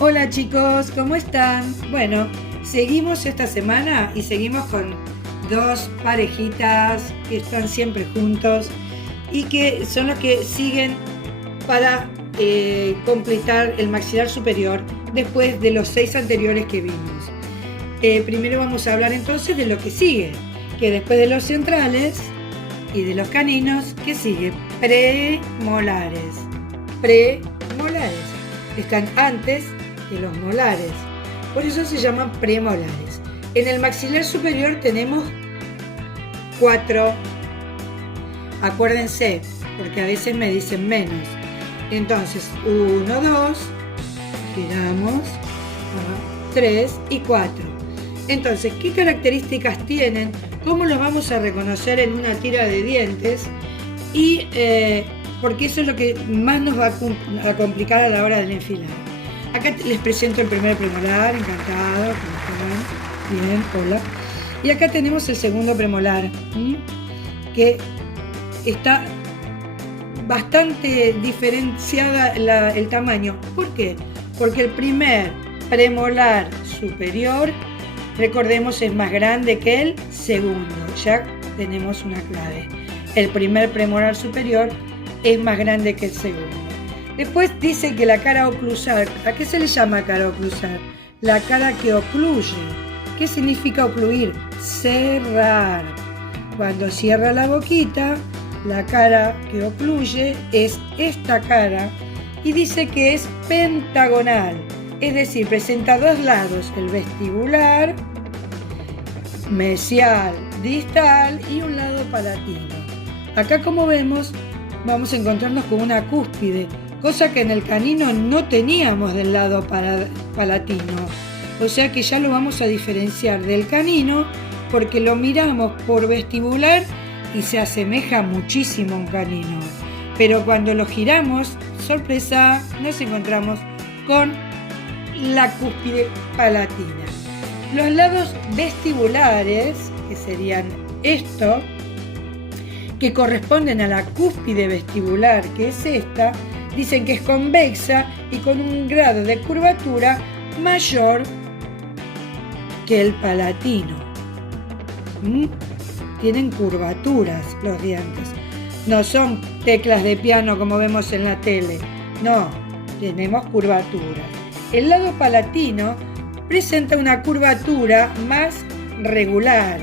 Hola chicos, ¿cómo están? Bueno, seguimos esta semana y seguimos con dos parejitas que están siempre juntos y que son los que siguen para completar el maxilar superior después de los 6 anteriores que vimos. Primero vamos a hablar entonces de lo que sigue, que después de los centrales y de los caninos, ¿qué sigue? Premolares. Premolares. Están antes de los molares. Por eso se llaman premolares. En el maxilar superior tenemos 4. Acuérdense, porque a veces me dicen menos. Entonces, 1, 2, giramos, 3 y 4. Entonces, ¿qué características tienen? ¿Cómo los vamos a reconocer en una tira de dientes? Y porque eso es lo que más nos va a complicar a la hora del enfilado. Acá les presento el primer premolar, encantado, ¿cómo están? Bien, hola. Y acá tenemos el segundo premolar, que está bastante diferenciada el tamaño. ¿Por qué? Porque el primer premolar superior, recordemos, es más grande que el segundo. Ya tenemos una clave. El primer premolar superior es más grande que el segundo. Después dice que la cara oclusal, ¿a qué se le llama cara oclusal? La cara que ocluye. ¿Qué significa ocluir? Cerrar. Cuando cierra la boquita, la cara que ocluye es esta cara y dice que es pentagonal. Es decir, presenta dos lados, el vestibular, mesial, distal y un lado palatino. Acá, como vemos, vamos a encontrarnos con una cúspide, cosa que en el canino no teníamos del lado palatino. O sea que ya lo vamos a diferenciar del canino porque lo miramos por vestibular y se asemeja muchísimo a un canino. Pero cuando lo giramos, sorpresa, nos encontramos con la cúspide palatina. Los lados vestibulares, que serían esto, que corresponden a la cúspide vestibular, que es esta, dicen que es convexa y con un grado de curvatura mayor que el palatino. Tienen curvaturas los dientes. No son teclas de piano como vemos en la tele. No, tenemos curvaturas. El lado palatino presenta una curvatura más regular,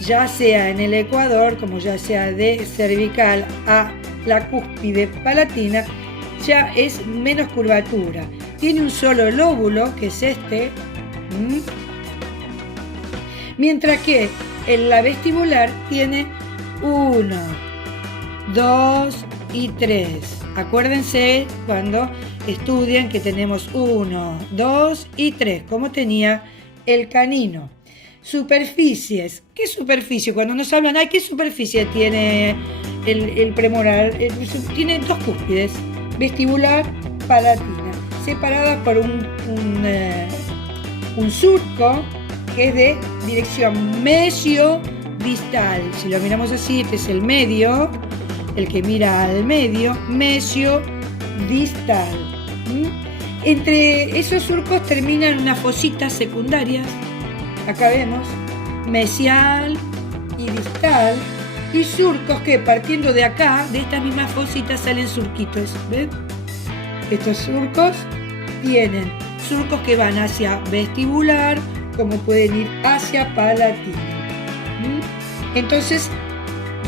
ya sea en el ecuador, como ya sea de cervical a la cúspide palatina, ya es menos curvatura. Tiene un solo lóbulo, que es este, mientras que en la vestibular tiene 1, 2 y 3. Acuérdense cuando estudian que tenemos 1, 2 y 3, como tenía el canino. Superficies. ¿Qué superficie? Cuando nos hablan, ¿qué superficie tiene el premolar? Tiene dos cúspides, vestibular, palatina, separadas por un surco que es de dirección mesio-distal. Si lo miramos así, este es el medio, el que mira al medio, mesio-distal. Entre esos surcos terminan unas fositas secundarias. Acá vemos mesial y distal, y surcos que partiendo de acá, de estas mismas fositas, salen surquitos. ¿Ven? Estos surcos tienen surcos que van hacia vestibular, como pueden ir hacia palatino. Entonces,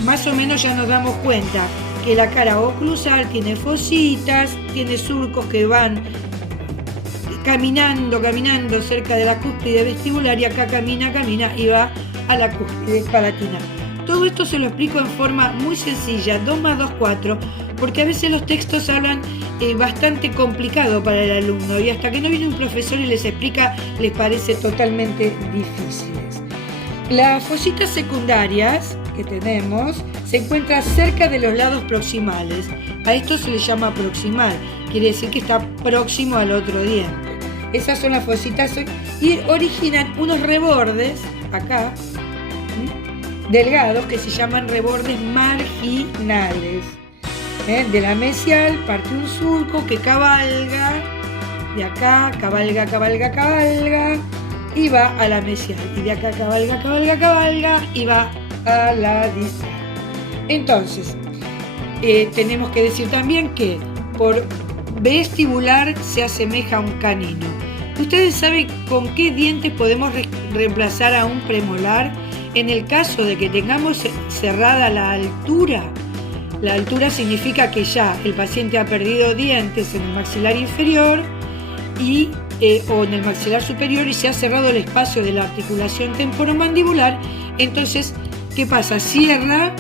más o menos ya nos damos cuenta que la cara oclusal tiene fositas, tiene surcos que van caminando cerca de la cúspide vestibular, y acá camina y va a la cúspide palatina. Todo esto se lo explico en forma muy sencilla, 2 más 2, 4, porque a veces los textos hablan bastante complicado para el alumno y hasta que no viene un profesor y les explica, les parece totalmente difíciles. Las fositas secundarias que tenemos se encuentran cerca de los lados proximales. A esto se le llama proximal, quiere decir que está próximo al otro diente. Esas son las fositas y originan unos rebordes acá, delgados, que se llaman rebordes marginales. De la mesial parte un surco que cabalga De acá cabalga, cabalga, cabalga y va a la mesial. Y de acá cabalga, cabalga, cabalga y va a la distal. Entonces, tenemos que decir también que por vestibular se asemeja a un canino. ¿Ustedes saben con qué dientes podemos reemplazar a un premolar? En el caso de que tengamos cerrada la altura significa que ya el paciente ha perdido dientes en el maxilar inferior o en el maxilar superior y se ha cerrado el espacio de la articulación temporomandibular. Entonces, ¿qué pasa? Cierra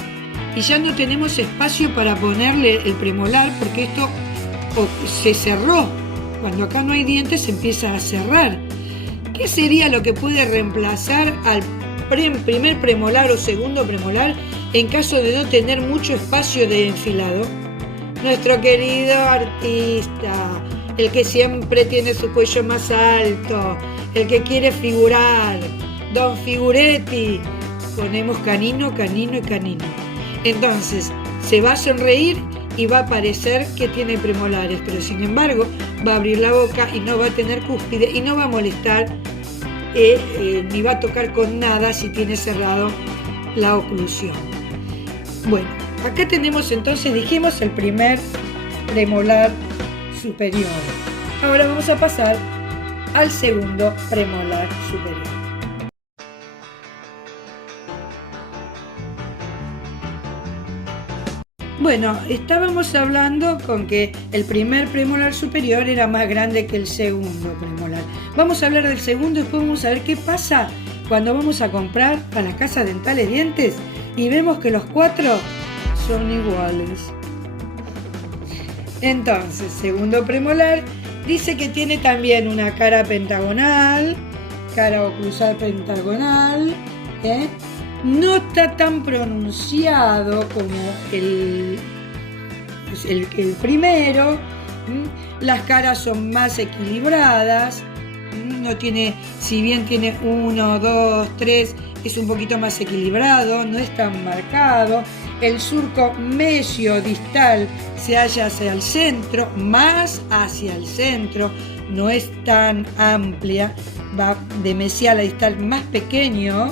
y ya no tenemos espacio para ponerle el premolar porque esto se cerró. Cuando acá no hay dientes se empieza a cerrar. ¿Qué sería lo que puede reemplazar al primer premolar o segundo premolar en caso de no tener mucho espacio de enfilado? Nuestro querido artista, el que siempre tiene su cuello más alto, el que quiere figurar, Don Figuretti. Ponemos canino, canino y canino. Entonces, se va a sonreír y va a parecer que tiene premolares, pero sin embargo va a abrir la boca y no va a tener cúspide y no va a molestar ni va a tocar con nada si tiene cerrado la oclusión. Bueno, acá tenemos entonces, dijimos, el primer premolar superior. Ahora vamos a pasar al segundo premolar superior. Bueno, estábamos hablando con que el primer premolar superior era más grande que el segundo premolar. Vamos a hablar del segundo y después vamos a ver qué pasa cuando vamos a comprar a las casas dentales dientes y vemos que los 4 son iguales. Entonces, segundo premolar dice que tiene también una cara pentagonal, cara oclusal pentagonal, no está tan pronunciado como el primero. Las caras son más equilibradas. No tiene, si bien tiene 1, 2, 3, es un poquito más equilibrado, no es tan marcado. El surco mesio-distal se halla hacia el centro, más hacia el centro, no es tan amplia, va de mesial a distal más pequeño.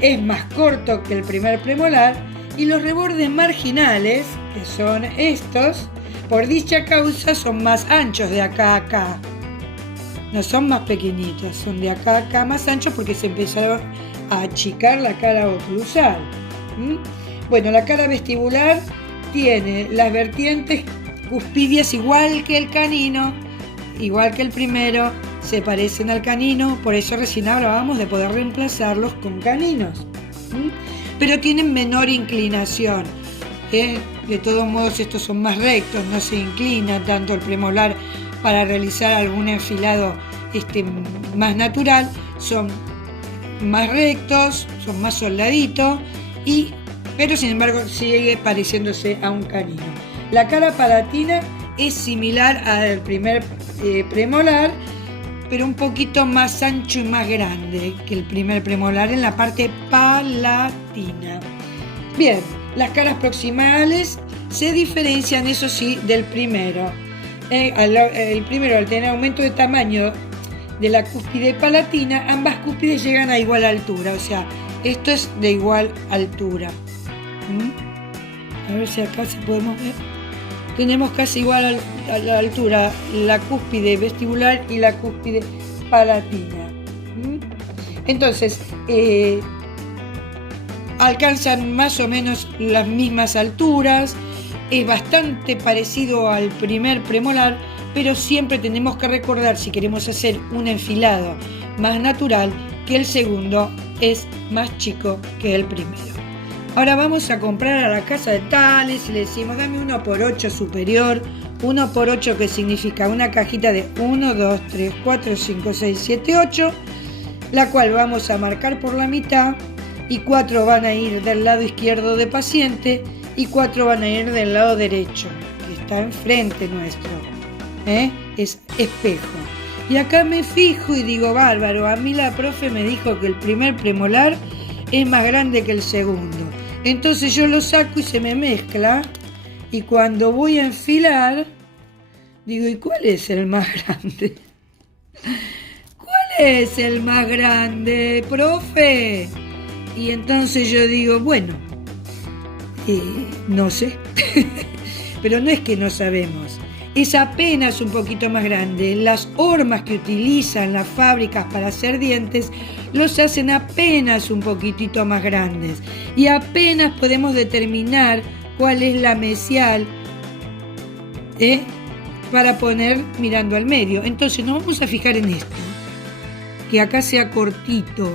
Es más corto que el primer premolar y los rebordes marginales, que son estos, por dicha causa son más anchos de acá a acá. No son más pequeñitos, son de acá a acá más anchos porque se empezaron a achicar la cara oclusal. Bueno, la cara vestibular tiene las vertientes cuspidias igual que el canino, igual que el primero, se parecen al canino, por eso recién hablábamos de poder reemplazarlos con caninos. Pero tienen menor inclinación. De todos modos estos son más rectos, no se inclina tanto el premolar para realizar algún enfilado más natural, son más rectos, son más soldaditos, pero sin embargo sigue pareciéndose a un canino. La cara palatina es similar al primer premolar, pero un poquito más ancho y más grande que el primer premolar en la parte palatina. Bien, las caras proximales se diferencian, eso sí, del primero. El primero, al tener aumento de tamaño de la cúspide palatina, ambas cúspides llegan a igual altura, o sea, esto es de igual altura. A ver si acá se podemos ver. Tenemos casi igual a la altura la cúspide vestibular y la cúspide palatina. Entonces, alcanzan más o menos las mismas alturas, es bastante parecido al primer premolar, pero siempre tenemos que recordar, si queremos hacer un enfilado más natural, que el segundo es más chico que el primero. Ahora vamos a comprar a la casa dentales y le decimos, dame 1x8 superior, 1x8 que significa una cajita de 1, 2, 3, 4, 5, 6, 7, 8, la cual vamos a marcar por la mitad y 4 van a ir del lado izquierdo de paciente y 4 van a ir del lado derecho, que está enfrente nuestro, es espejo. Y acá me fijo y digo, bárbaro, a mí la profe me dijo que el primer premolar es más grande que el segundo. Entonces yo lo saco y se me mezcla, y cuando voy a enfilar, Digo, ¿y cuál es el más grande? ¿Cuál es el más grande, profe? Y entonces yo digo, bueno, no sé. Pero no es que no sabemos. Es apenas un poquito más grande. Las hormas que utilizan las fábricas para hacer dientes los hacen apenas un poquitito más grandes. Y apenas podemos determinar cuál es la mesial, para poner mirando al medio. Entonces nos vamos a fijar en esto. Que acá sea cortito.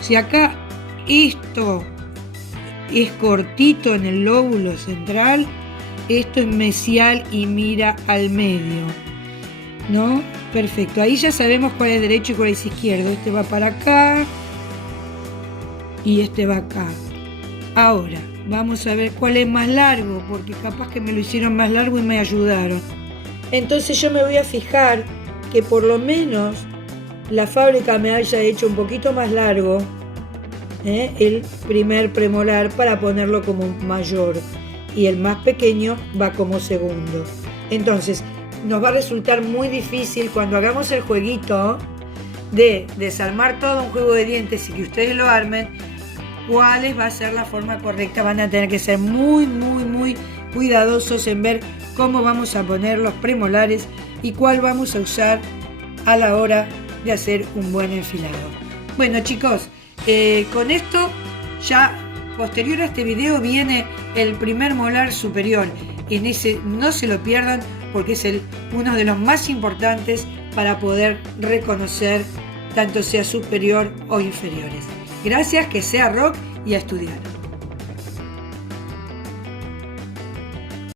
Si acá esto es cortito en el lóbulo central, esto es mesial y mira al medio, ¿no? Perfecto, ahí ya sabemos cuál es derecho y cuál es izquierdo. Este va para acá y este va acá. Ahora, vamos a ver cuál es más largo, porque capaz que me lo hicieron más largo y me ayudaron. Entonces yo me voy a fijar que por lo menos la fábrica me haya hecho un poquito más largo, el primer premolar, para ponerlo como mayor, y el más pequeño va como segundo. Entonces nos va a resultar muy difícil cuando hagamos el jueguito de desarmar todo un juego de dientes y que ustedes lo armen, cuál va a ser la forma correcta. Van a tener que ser muy cuidadosos en ver cómo vamos a poner los premolares y cuál vamos a usar a la hora de hacer un buen enfilado. Bueno, chicos, con esto ya posterior a este video viene el primer molar superior. En ese no se lo pierdan, porque es uno de los más importantes para poder reconocer tanto sea superior o inferiores. Gracias, que sea rock y a estudiar.